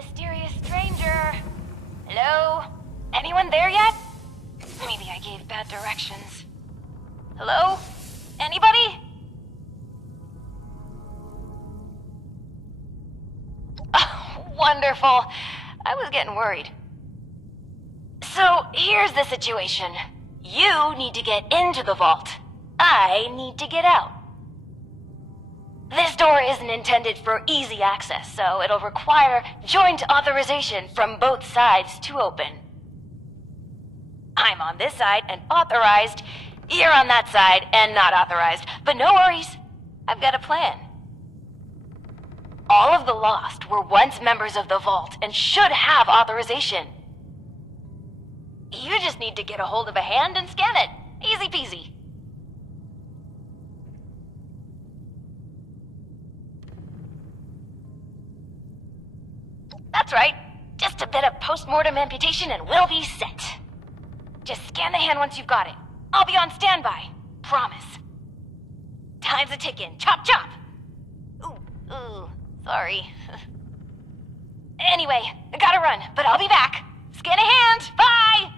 mysterious stranger. Hello? Anyone there yet? Maybe I gave bad directions. Hello? Anybody? Oh, wonderful. I was getting worried. So, here's the situation. You need to get into the vault. I need to get out. This door isn't intended for easy access, so it'll require joint authorization from both sides to open. I'm on this side and authorized. You're on that side and not authorized. But no worries. I've got a plan. All of the Lost were once members of the Vault and should have authorization. You just need to get a hold of a hand and scan it. Easy peasy. That's right. Just a bit of post-mortem amputation and we'll be set. Just scan the hand once you've got it. I'll be on standby. Promise. Time's a ticking. Chop chop! Ooh, sorry. Anyway, I gotta run, but I'll be back. Scan a hand! Bye!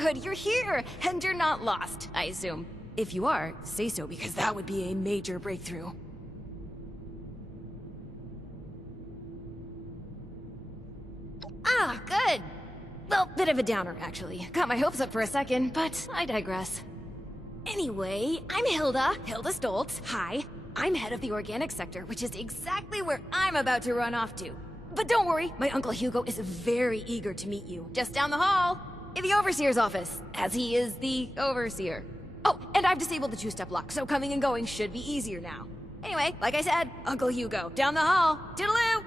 good you're here, and you're not lost, I assume. If you are, say so, because that would be a major breakthrough. Ah, good. Well, bit of a downer, actually. Got my hopes up for a second, but I digress. Anyway, I'm Hilda Stoltz. Hi. I'm head of the organic sector, which is exactly where I'm about to run off to. But don't worry, my Uncle Hugo is very eager to meet you. Just down the hall, in the Overseer's office, as he is the Overseer. Oh, and I've disabled the two-step lock, so coming and going should be easier now. Anyway, like I said, Uncle Hugo, down the hall. Toodaloo!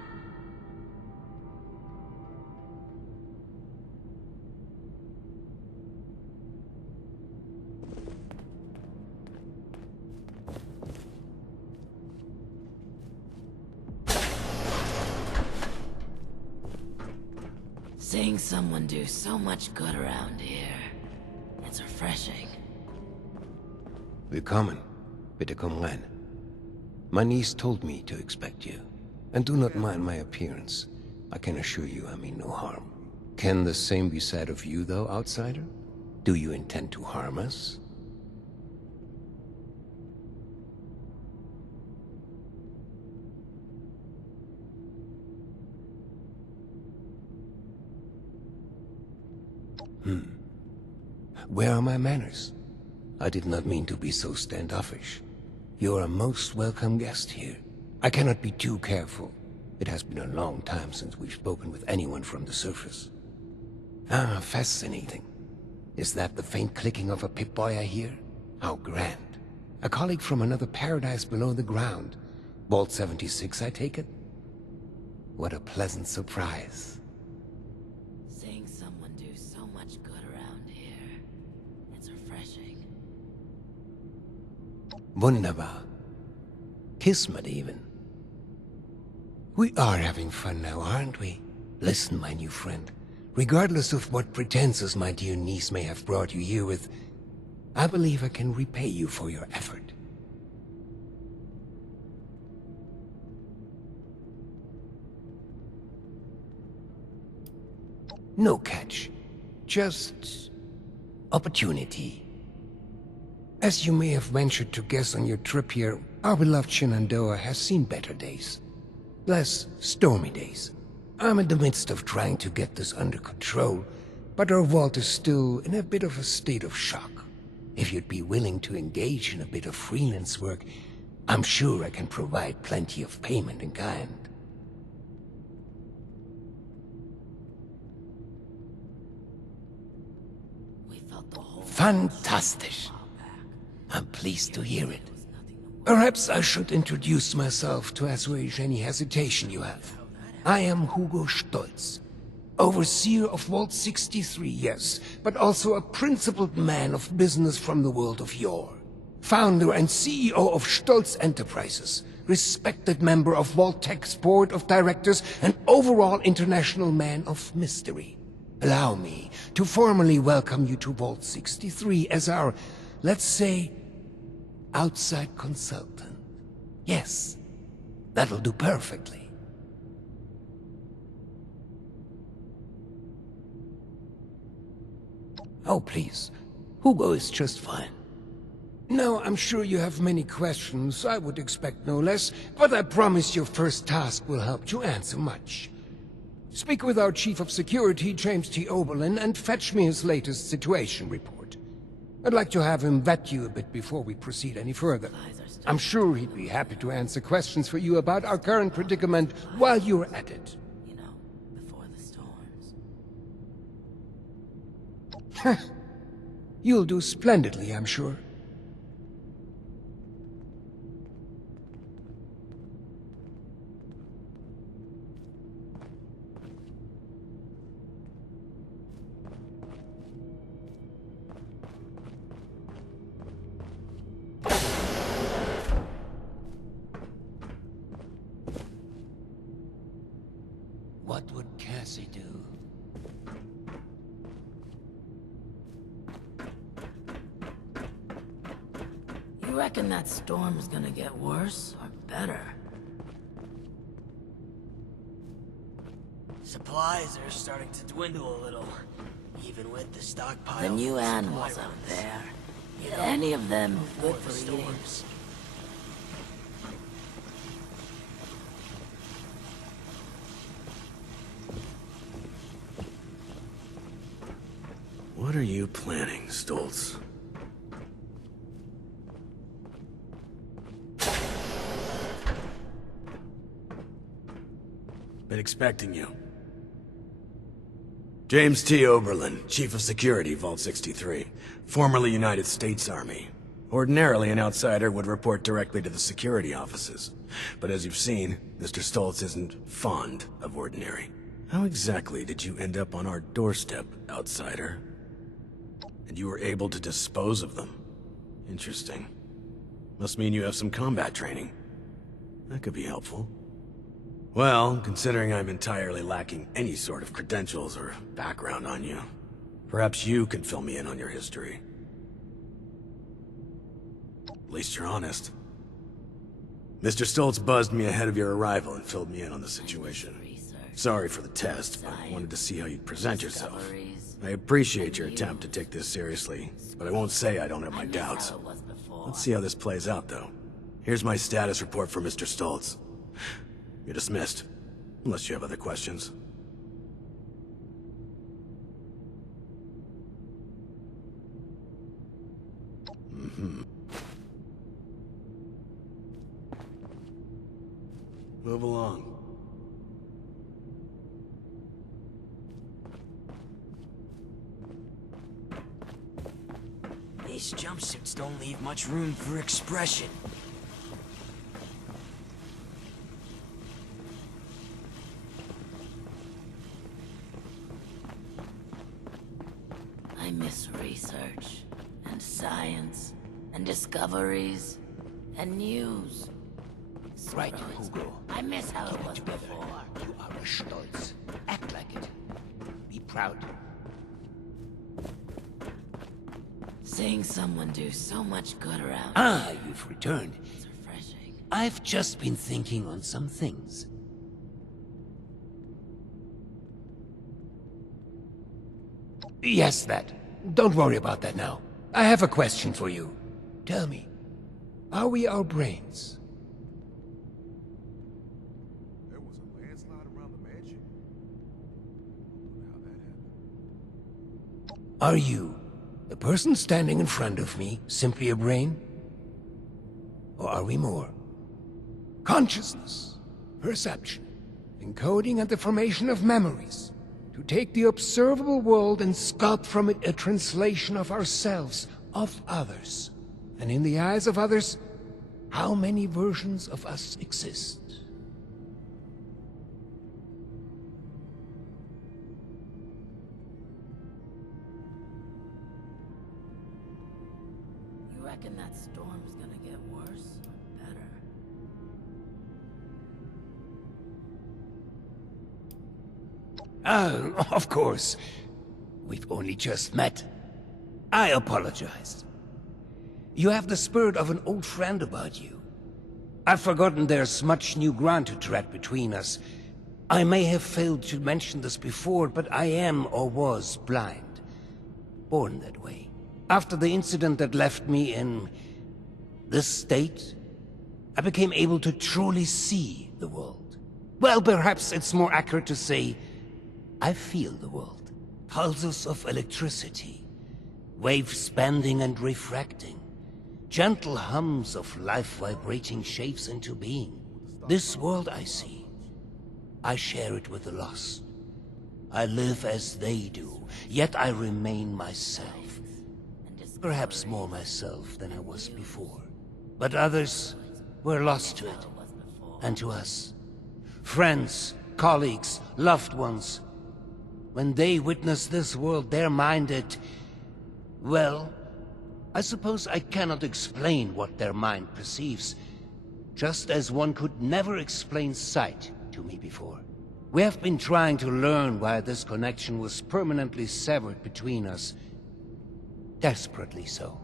Seeing someone do so much good around here. It's refreshing. Willkommen. Bitte komm rein. My niece told me to expect you. And do not mind my appearance. I can assure you I mean no harm. Can the same be said of you, though, outsider? Do you intend to harm us? Where are my manners? I did not mean to be so standoffish. You are a most welcome guest here. I cannot be too careful. It has been a long time since we've spoken with anyone from the surface. Ah, fascinating. Is that the faint clicking of a Pip-Boy I hear? How grand. A colleague from another paradise below the ground. Vault 76, I take it? What a pleasant surprise. Seeing someone do so much good around here. It's refreshing. Wunderbar. Kismet even. We are having fun now, aren't we? Listen, my new friend. Regardless of what pretenses my dear niece may have brought you here with, I believe I can repay you for your effort. No catch. Just opportunity. As you may have ventured to guess on your trip here, our beloved Shenandoah has seen better days. Less stormy days. I'm in the midst of trying to get this under control, but our vault is still in a bit of a state of shock. If you'd be willing to engage in a bit of freelance work, I'm sure I can provide plenty of payment in kind. We felt the whole Fantastic. I'm pleased to hear it. Perhaps I should introduce myself to assuage any hesitation you have. I am Hugo Stoltz, overseer of Vault 63, yes, but also a principled man of business from the world of yore. Founder and CEO of Stoltz Enterprises, respected member of Vault-Tech's board of directors, and overall international man of mystery. Allow me to formally welcome you to Vault 63 as our, let's say, outside consultant. Yes, that'll do perfectly. Oh, please. Hugo is just fine. Now, I'm sure you have many questions. I would expect no less, but I promise your first task will help you answer much. Speak with our Chief of Security, James T. Oberlin, and fetch me his latest situation report. I'd like to have him vet you a bit before we proceed any further. I'm sure he'd be happy to answer questions for you about our current predicament while you're at it. You know, before the storms. You'll do splendidly, I'm sure. What would Cassie do? You reckon that storm's gonna get worse or better? Supplies are starting to dwindle a little. Even with the stockpile. The new animals out there. Any of them good for eating? What are you planning, Stoltz? Been expecting you. James T. Oberlin, Chief of Security, Vault 63. Formerly United States Army. Ordinarily, an outsider would report directly to the security offices. But as you've seen, Mr. Stoltz isn't fond of ordinary. How exactly did you end up on our doorstep, outsider? And you were able to dispose of them. Interesting. Must mean you have some combat training. That could be helpful. Well, considering I'm entirely lacking any sort of credentials or background on you, perhaps you can fill me in on your history. At least you're honest. Mr. Stoltz buzzed me ahead of your arrival and filled me in on the situation. Sorry for the test, but I wanted to see how you'd present yourself. I appreciate your attempt to take this seriously, but I won't say I don't have my doubts. Let's see how this plays out, though. Here's my status report for Mr. Stoltz. You're dismissed, unless you have other questions. Move along. These jumpsuits don't leave much room for expression. I miss research, and science, and discoveries, and news. Right, Stories. Hugo. I miss how it was Together. before. You are a Stoltz. Act like it. Be proud. Seeing someone do so much good around Ah, you've returned. is refreshing. I've just been thinking on some things. Yes, that. Don't worry about that now. I have a question for you. Tell me, are we our brains? There was a landslide around the mansion. How that happened. Are you, the person standing in front of me, simply a brain? Or are we more? Consciousness, perception, encoding and the formation of memories. To take the observable world and sculpt from it a translation of ourselves, of others. And in the eyes of others, how many versions of us exist? You reckon that storm's gonna get worse or better? Of course. We've only just met. I apologize. You have the spirit of an old friend about you. I've forgotten there's much new ground to tread between us. I may have failed to mention this before, but I am or was blind. Born that way. After the incident that left me in this state, I became able to truly see the world. Well, perhaps it's more accurate to say, I feel the world. Pulses of electricity, waves bending and refracting, gentle hums of life vibrating shapes into being. This world I see, I share it with the lost. I live as they do, yet I remain myself. Perhaps more myself than I was before. But others were lost to it, and to us. Friends, colleagues, loved ones. When they witness this world, they're minded... Well, I suppose I cannot explain what their mind perceives, just as one could never explain sight to me before. We have been trying to learn why this connection was permanently severed between us. Desperately so.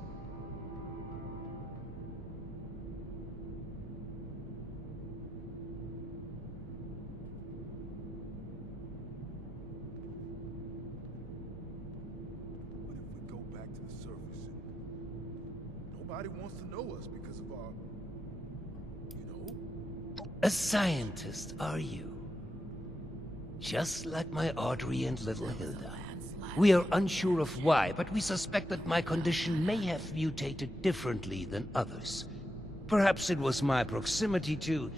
to the surface. Nobody wants to know us because of our, you know? A scientist, are you? Just like my Audrey and little Hilda. We are unsure of why, but we suspect that my condition may have mutated differently than others. Perhaps it was my proximity to...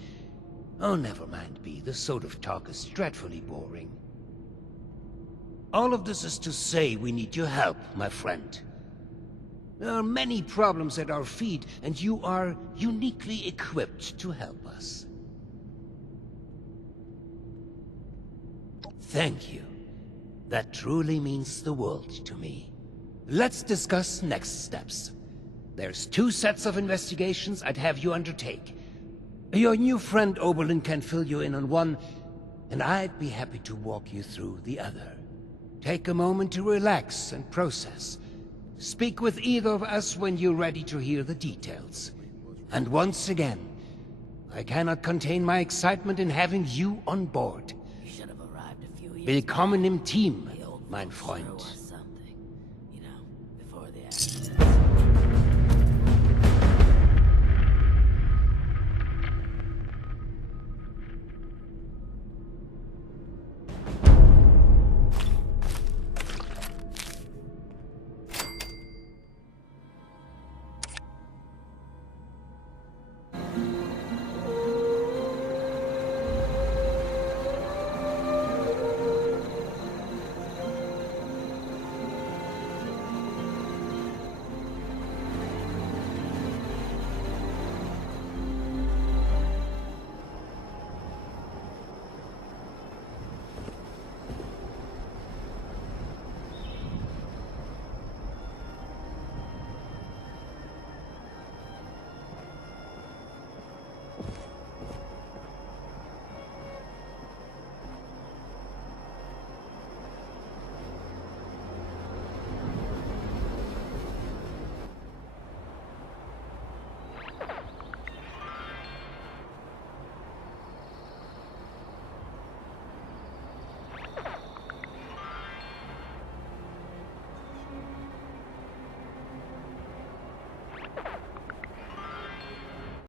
Oh, never mind, B. This sort of talk is dreadfully boring. All of this is to say we need your help, my friend. There are many problems at our feet, and you are uniquely equipped to help us. Thank you. That truly means the world to me. Let's discuss next steps. There's 2 sets of investigations I'd have you undertake. Your new friend Oberlin can fill you in on one, and I'd be happy to walk you through the other. Take a moment to relax and process. Speak with either of us when you're ready to hear the details. And once again, I cannot contain my excitement in having you on board. You should have arrived a few years Willkommen im Team, The old mein folks sure Freund. was something, you know, before the accident.